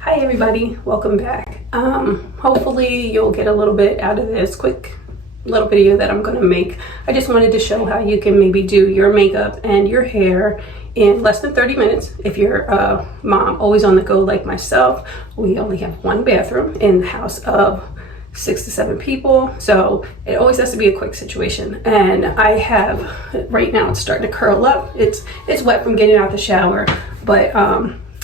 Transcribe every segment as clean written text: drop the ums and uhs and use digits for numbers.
Hi everybody, welcome back. Hopefully you'll get a little bit out of this quick little video that I'm gonna make. I just wanted to show how you can maybe do your makeup and your hair in less than 30 minutes. If you're a mom, always on the go like myself, we only have one bathroom in the house of 6 to 7 people, so it always has to be a quick situation. And I have, right now it's starting to curl up. It's wet from getting out the shower, but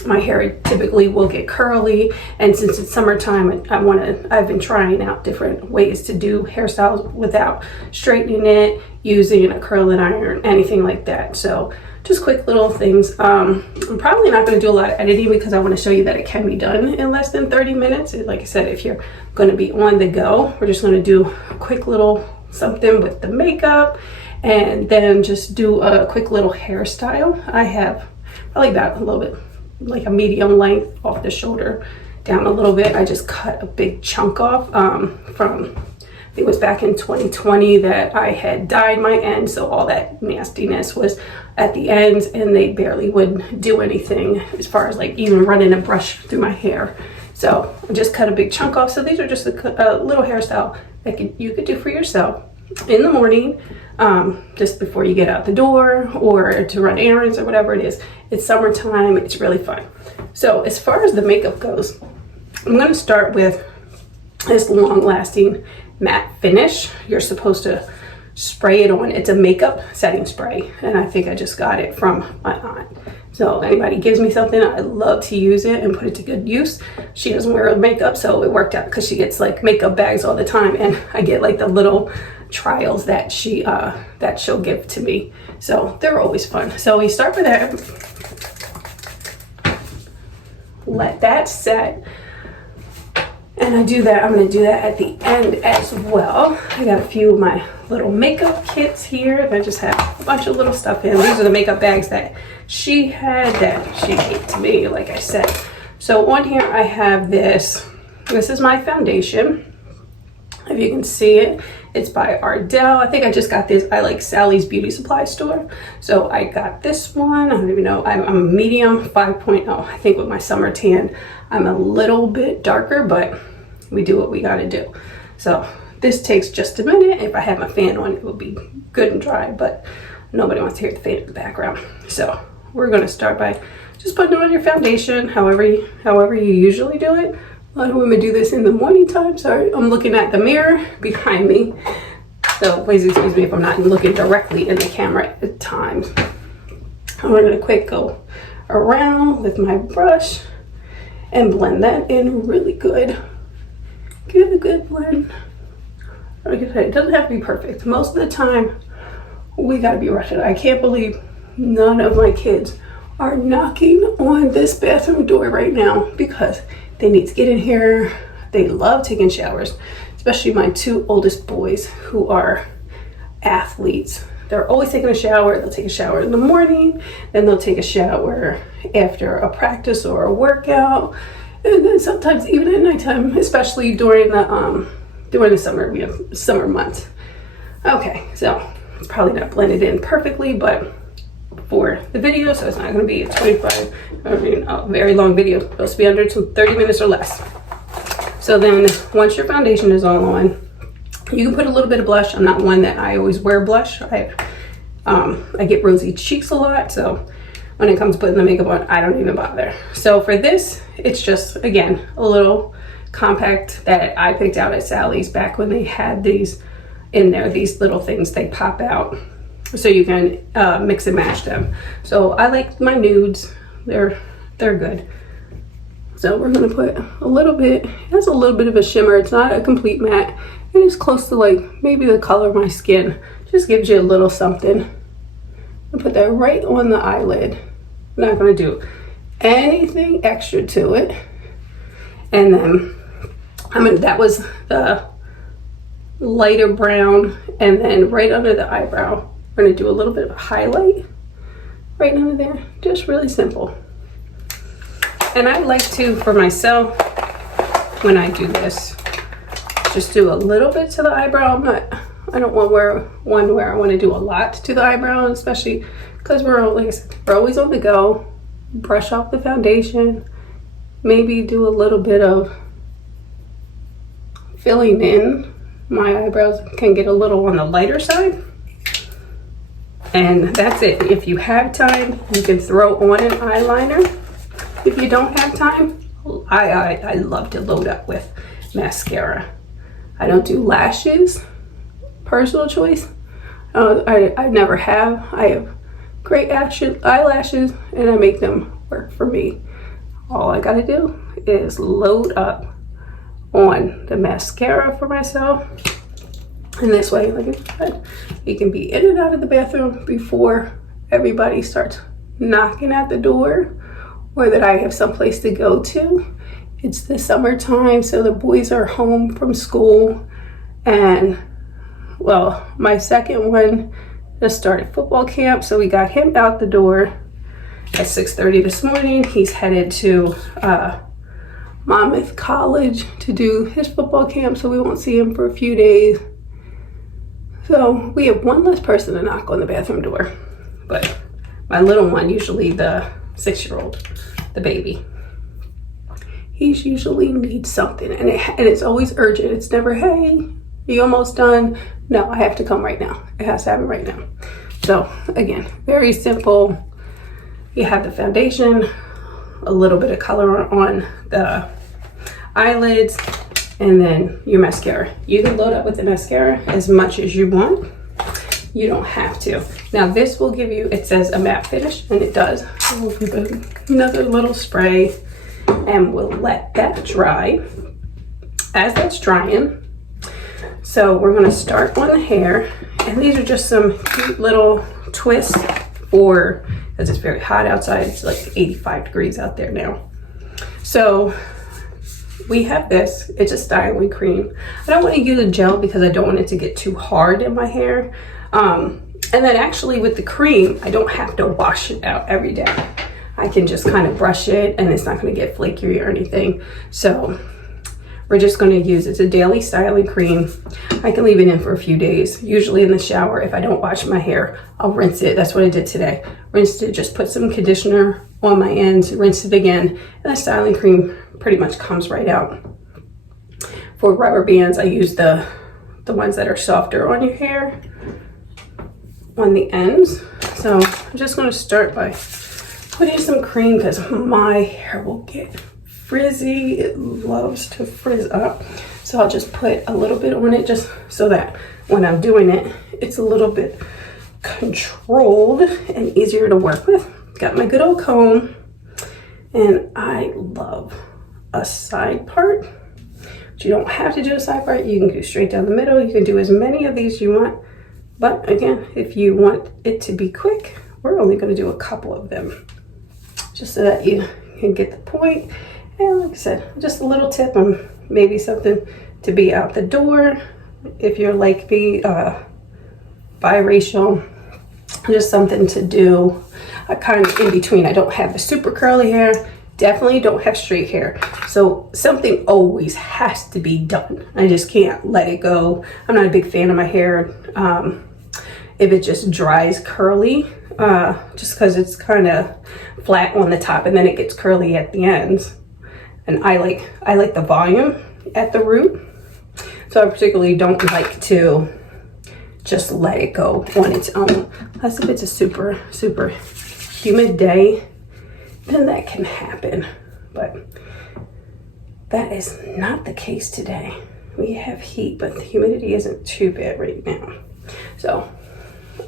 my hair typically will get curly, and since it's summertime, I've been trying out different ways to do hairstyles without straightening it, using a curling iron, anything like that. So just quick little things. I'm probably not going to do a lot of editing because I want to show you that it can be done in less than 30 minutes. Like I said, if you're going to be on the go, we're just going to do a quick little something with the makeup and then just do a quick little hairstyle. I have probably about a little bit like a medium length off the shoulder down a little bit. I just cut a big chunk off from, I think it was back in 2020 that I had dyed my ends, so all that nastiness was at the ends and they barely would do anything as far as like even running a brush through my hair. So I just cut a big chunk off. So these are just a little hairstyle that you could do for yourself in the morning, just before you get out the door or to run errands or whatever it is. It's summertime, it's really fun. So as far as the makeup goes, I'm going to start with this long-lasting matte finish. You're supposed to spray it on. It's a makeup setting spray, and I think I just got it from my aunt. So if anybody gives me something, I love to use it and put it to good use. She doesn't wear makeup, so it worked out because she gets like makeup bags all the time, and I get like the little trials that she'll give to me. So they're always fun. So we start with that. Let that set. And I'm gonna do that at the end as well. I got a few of my little makeup kits here, and I just have a bunch of little stuff in. These are the makeup bags that she had that she gave to me, like I said. So on here I have this is my foundation. If you can see it, it's by Ardell. I think I just got this. I like Sally's Beauty Supply store. So I got this one. I don't even know. I'm a medium 5.0. I think with my summer tan, I'm a little bit darker, but we do what we got to do. So this takes just a minute. If I had my fan on, it would be good and dry, but nobody wants to hear the fan in the background. So we're going to start by just putting on your foundation, however you usually do it. A lot of women do this in the morning time. Sorry, I'm looking at the mirror behind me. So please excuse me if I'm not looking directly in the camera at times. I'm gonna quick go around with my brush and blend that in really good. Give it a good blend. Like I said, it doesn't have to be perfect. Most of the time, we gotta be rushing. I can't believe none of my kids are knocking on this bathroom door right now because they need to get in here. They love taking showers, especially my 2 oldest boys who are athletes. They're always taking a shower. They'll take a shower in the morning, then they'll take a shower after a practice or a workout, and then sometimes even at nighttime, especially during the summer, we have summer months. Okay, so it's probably not blended in perfectly, but for the video, so it's not going to be a very long video. It's supposed to be under 30 minutes or less. So then once your foundation is all on, you can put a little bit of blush. I'm not one that I always wear blush. I get rosy cheeks a lot, so when it comes to putting the makeup on, I don't even bother. So for this, it's just, again, a little compact that I picked out at Sally's back when they had these in there, these little things, they pop out so you can mix and match them. So I like my nudes. They're good. So we're gonna put a little bit. It has a little bit of a shimmer. It's not a complete matte, and it's close to like maybe the color of my skin. Just gives you a little something. I'll put that right on the eyelid. I'm not gonna do anything extra to it. And then that was the lighter brown, and then right under the eyebrow, we're gonna do a little bit of a highlight right under there. Just really simple. And I like to, for myself, when I do this, just do a little bit to the eyebrow. I don't want one where I want to do a lot to the eyebrow, especially because we're always on the go. Brush off the foundation, maybe do a little bit of filling in. My eyebrows can get a little on the lighter side. And that's it. If you have time, you can throw on an eyeliner. If you don't have time, I love to load up with mascara. I don't do lashes, personal choice. I never have. I have great eyelashes and I make them work for me. All I gotta do is load up on the mascara for myself. And this way, like I said, you can be in and out of the bathroom before everybody starts knocking at the door, or that I have someplace to go to. It's the summertime, so the boys are home from school. And well, my second one just started football camp, so we got him out the door at 6:30 this morning. He's headed to Monmouth College to do his football camp, so we won't see him for a few days. So we have one less person to knock on the bathroom door. But my little one, usually the 6-year-old, the baby, he usually needs something, and it's always urgent. It's never, hey, you almost done? No, I have to come right now. It has to happen right now. So again, very simple. You have the foundation, a little bit of color on the eyelids, and then your mascara. You can load up with the mascara as much as you want. You don't have to. Now this will give you, it says a matte finish, and it does. We'll give it another little spray, and we'll let that dry. As that's drying, so we're gonna start on the hair, and these are just some cute little twists for, because it's very hot outside. It's like 85 degrees out there now. So we have this, it's a styling cream. I don't want to use a gel because I don't want it to get too hard in my hair. And then actually with the cream, I don't have to wash it out every day. I can just kind of brush it and it's not going to get flaky or anything. So we're just going to use, it's a daily styling cream. I can leave it in for a few days. Usually in the shower, if I don't wash my hair, I'll rinse it. That's what I did today. Rinsed it, just put some conditioner on my ends, rinse it again, and the styling cream pretty much comes right out. For rubber bands, I use the ones that are softer on your hair, on the ends. So I'm just going to start by putting some cream because my hair will get frizzy. It loves to frizz up. So I'll just put a little bit on it just so that when I'm doing it, it's a little bit controlled and easier to work with. Got my good old comb, and I love a side part. But you don't have to do a side part. You can go straight down the middle. You can do as many of these you want. But again, if you want it to be quick, we're only going to do a couple of them, just so that you can get the point. And like I said, just a little tip on maybe something to be out the door. If you're like me, biracial, just something to do kind of in between. I don't have the super curly hair, definitely don't have straight hair. So something always has to be done. I just can't let it go. I'm not a big fan of my hair. If it just dries curly, just because it's kind of flat on the top and then it gets curly at the ends. And I like the volume at the root. So I particularly don't like to just let it go on its own. Unless if it's a super, super humid day, then that can happen. But that is not the case today. We have heat, but the humidity isn't too bad right now. So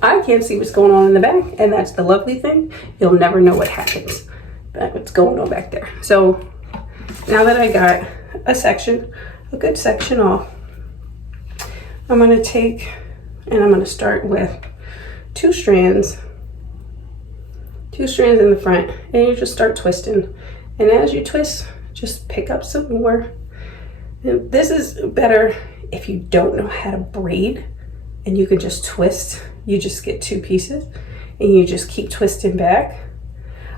I can't see what's going on in the back, and that's the lovely thing. You'll never know what happens, but what's going on back there. So now that I got a good section off, I'm gonna take, and I'm gonna start with two strands in the front, and you just start twisting. And as you twist, just pick up some more. And this is better if you don't know how to braid, and you can just twist. You just get two pieces and you just keep twisting back.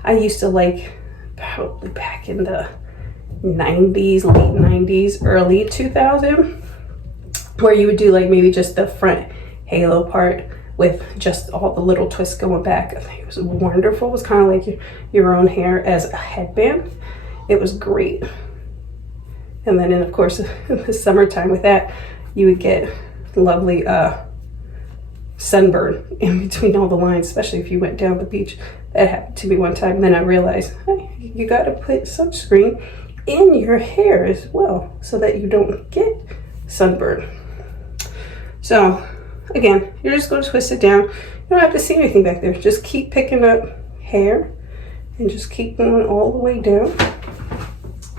I used to like, probably back in the 90s, late 90s, early 2000, where you would do like maybe just the front halo part with just all the little twists going back. I think it was wonderful. It was kind of like your own hair as a headband. it was great. And then, of course, in the summertime with that, you would get lovely sunburn in between all the lines, especially if you went down the beach. That happened to me one time. And then I realized, hey, you got to put sunscreen in your hair as well so that you don't get sunburn. So again, you're just going to twist it down. You don't have to see anything back there. Just keep picking up hair and just keep going all the way down.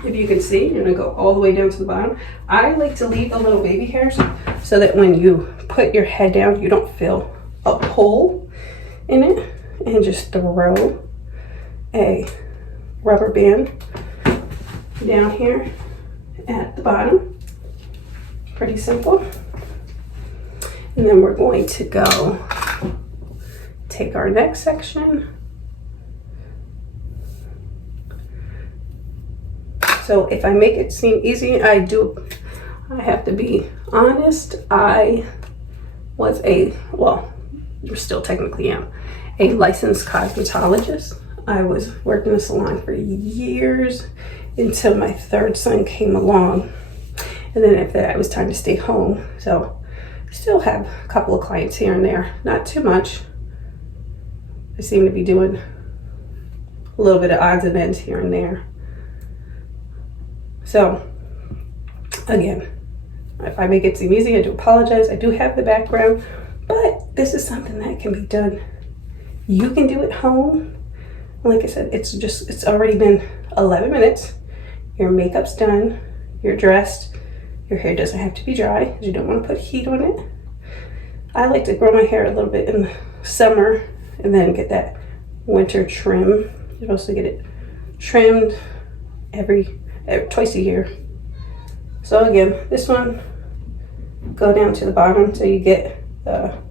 If you can see, you're gonna go all the way down to the bottom. I like to leave the little baby hairs so that when you put your head down, you don't feel a pull in it, and just throw a rubber band down here at the bottom. Pretty simple. And then we're going to go take our next section. So if I make it seem easy, I have to be honest. I was still technically am, a licensed cosmetologist. I was working in a salon for years until my third son came along. And then after that, it was time to stay home. So I still have a couple of clients here and there, not too much. I seem to be doing a little bit of odds and ends here and there. So again, if I make it seem easy, I do apologize. I do have the background, but this is something that can be done. You can do it home. Like I said, it's already been 11 minutes. Your makeup's done, you're dressed, your hair doesn't have to be dry because you don't want to put heat on it. I like to grow my hair a little bit in the summer and then get that winter trim. You also get it trimmed twice a year. So again, this one, go down to the bottom so you get to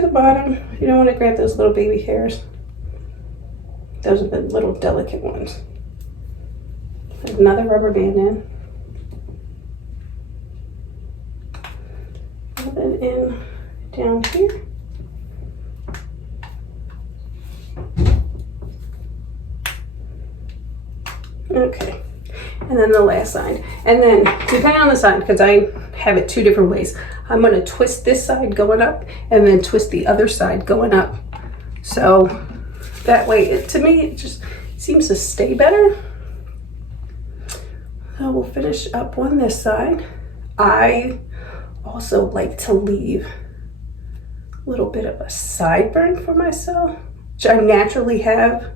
the bottom. You don't want to grab those little baby hairs. Those are the little delicate ones. Another rubber band in. And then in down here. Okay. And then the last side. And then depending on the side, because I have it two different ways, I'm going to twist this side going up and then twist the other side going up. So that way, to me, it just seems to stay better. So we'll finish up on this side. I also like to leave a little bit of a sideburn for myself, which I naturally have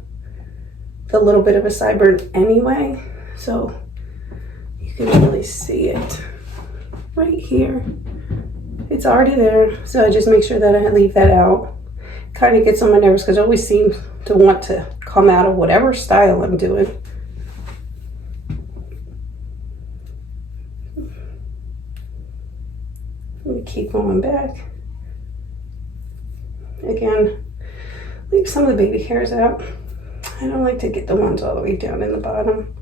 the little bit of a sideburn anyway. So you can really see it right here. It's already there, so I just make sure that I leave that out. Kind of gets on my nerves because I always seem to want to come out of whatever style I'm doing. Let me keep going back. Again, leave some of the baby hairs out. I don't like to get the ones all the way down in the bottom.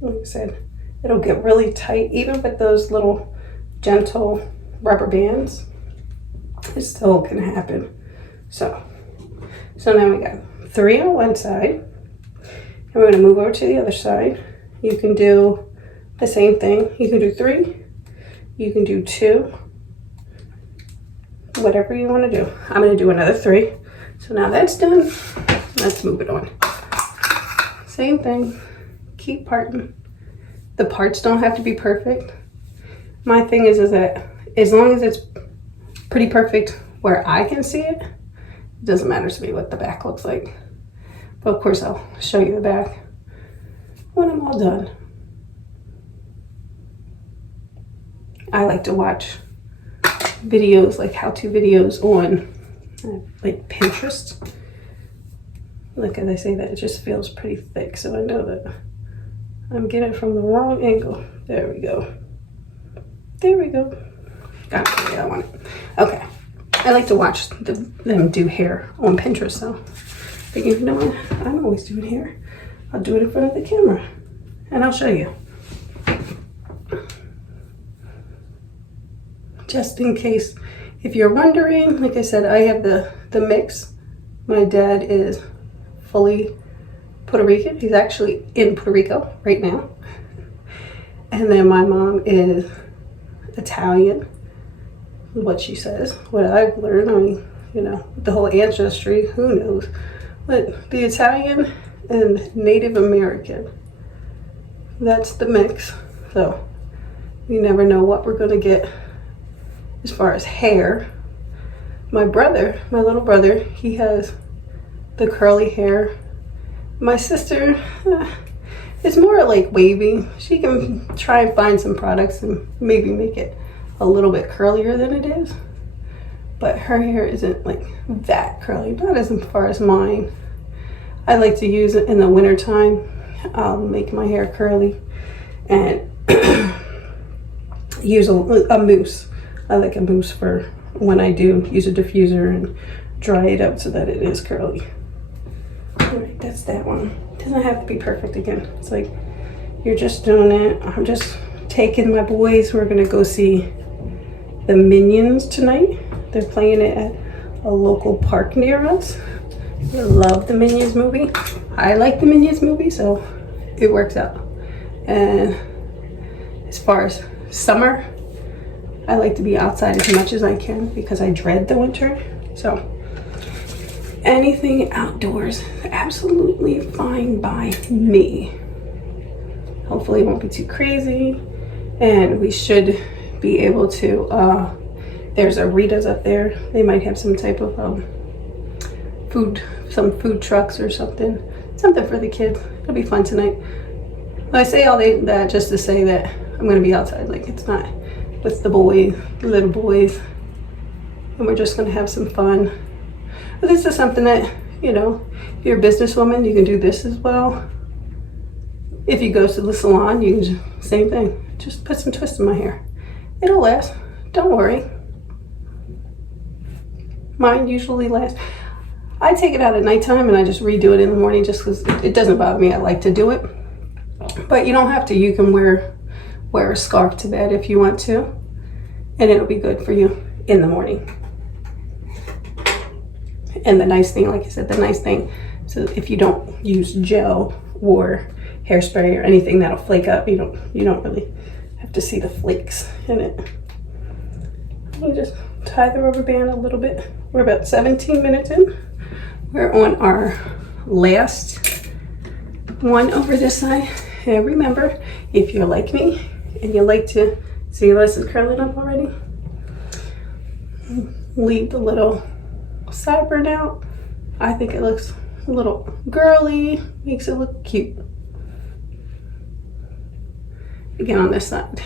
Like I said, it'll get really tight, even with those little gentle rubber bands. It still can happen. So now we got 3 on one side, and we're going to move over to the other side. You can do the same thing. You can do 3, you can do 2, whatever you want to do. I'm going to do another 3. So now that's done. Let's move it on. Same thing. Keep parting. The parts don't have to be perfect. My thing is that as long as it's pretty perfect where I can see it, it doesn't matter to me what the back looks like. But of course, I'll show you the back when I'm all done. I like to watch videos, like how-to videos on like Pinterest. Like, as I say that, it just feels pretty thick, so I know that I'm getting it from the wrong angle. There we go. There we go. Got it the way I want it. Okay. I like to watch them do hair on Pinterest, so I think, you know what? I'm always doing hair. I'll do it in front of the camera, and I'll show you. Just in case, if you're wondering, like I said, I have the mix. My dad is fully Puerto Rican. He's actually in Puerto Rico right now. And then my mom is Italian, what she says, what I've learned. I mean, you know, the whole ancestry, who knows? But the Italian and Native American, that's the mix. So you never know what we're gonna get as far as hair. My brother, my little brother, he has the curly hair. My sister, it's more like wavy. She can try and find some products and maybe make it a little bit curlier than it is. But her hair isn't like that curly, not as far as mine. I like to use it in the winter time. I'll make my hair curly and use a mousse. I like a mousse for when I do use a diffuser and dry it out so that it is curly. All right, that's that one. Doesn't have to be perfect again. It's like you're just doing it. I'm just taking my boys. We're gonna go see the Minions tonight. They're playing it at a local park near us. I love the Minions movie. I like the Minions movie, so it works out. And as far as summer, I like to be outside as much as I can because I dread the winter. So anything outdoors, absolutely fine by me. Hopefully it won't be too crazy. And we should be able to, there's a Rita's up there. They might have some type of some food trucks or something for the kids. It'll be fun tonight. I say all that just to say that I'm gonna be outside. Like, it's not with the boys, the little boys, and we're just gonna have some fun. But this is something that, you know, if you're a businesswoman, you can do this as well. If you go to the salon, you can same thing. Just put some twists in my hair. It'll last. Don't worry. Mine usually lasts. I take it out at nighttime and I just redo it in the morning just because it doesn't bother me. I like to do it. But you don't have to. You can wear a scarf to bed if you want to. And it'll be good for you in the morning. And the nice thing, like I said, so if you don't use gel or hairspray or anything that'll flake up, you don't really have to see the flakes in it. You just tie the rubber band a little bit. We're about 17 minutes in. We're on our last one over this side. And remember, if you're like me and you like to see this is curling up already, leave the little sideburn out. I think it looks a little girly, makes it look cute. Again, on this side,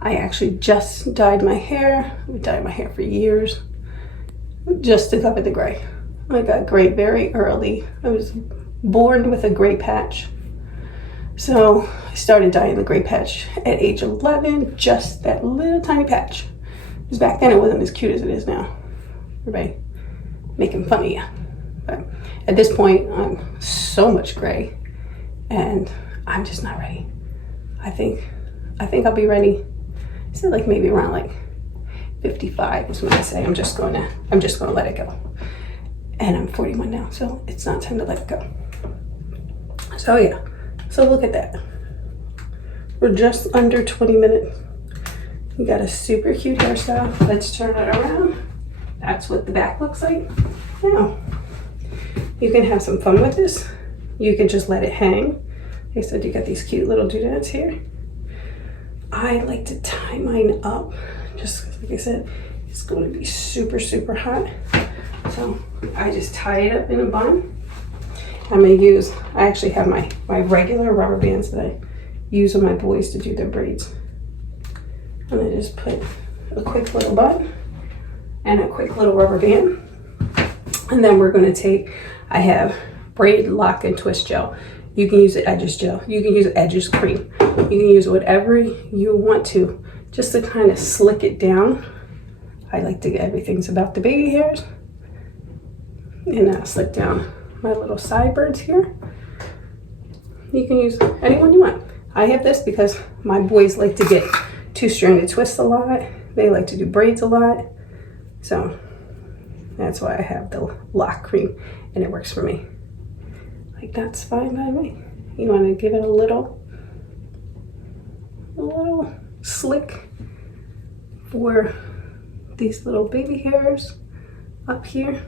I actually just dyed my hair. I've dyed my hair for years just to cover the gray. I got gray very early. I was born with a gray patch. So I started dyeing the gray patch at age 11, just that little tiny patch. Because back then it wasn't as cute as it is now. Everybody making fun of you. But at this point, I'm so much gray and I'm just not ready. I think I'll be ready. I said like maybe around like 55 is when I say I'm just gonna let it go. And I'm 41 now, so it's not time to let it go. So yeah, so look at that. We're just under 20 minutes. We got a super cute hairstyle. Let's turn it around. That's what the back looks like. Now, you can have some fun with this. You can just let it hang. Like I said, you got these cute little doodads here. I like to tie mine up, just like I said, it's going to be super, super hot. So I just tie it up in a bun. I actually have my regular rubber bands that I use on my boys to do their braids. And I just put a quick little bun and a quick little rubber band. And then we're going to take, I have braid lock and twist gel. You can use the Edges gel. You can use Edges cream. You can use whatever you want to, just to kind of slick it down. I like to get everything's about the baby hairs. And now slick down my little sideburns here. You can use any one you want. I have this because my boys like to get two-stranded twists a lot. They like to do braids a lot. So that's why I have the lock cream and it works for me. Like Like, that's fine by me. You want to give it a little slick for these little baby hairs up here.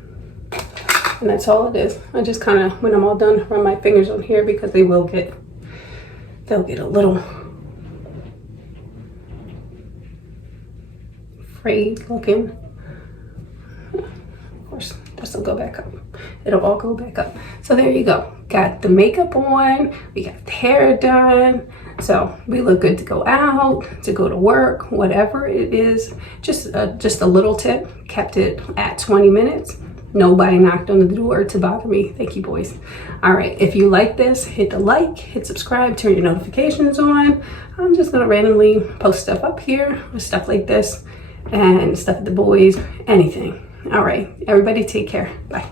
And that's all it is. I just kind of, when I'm all done, run my fingers on here because they'll get a little frayed looking. Of course, this will go back up. It'll all go back up. So there you go. Got the makeup on, we got the hair done. So we look good to go out, to go to work, whatever it is. Just a little tip, kept it at 20 minutes. Nobody knocked on the door to bother me. Thank you, boys. All right, if you like this, hit the like, hit subscribe, turn your notifications on. I'm just gonna randomly post stuff up here with stuff like this and stuff with the boys, anything. All right, everybody take care. Bye.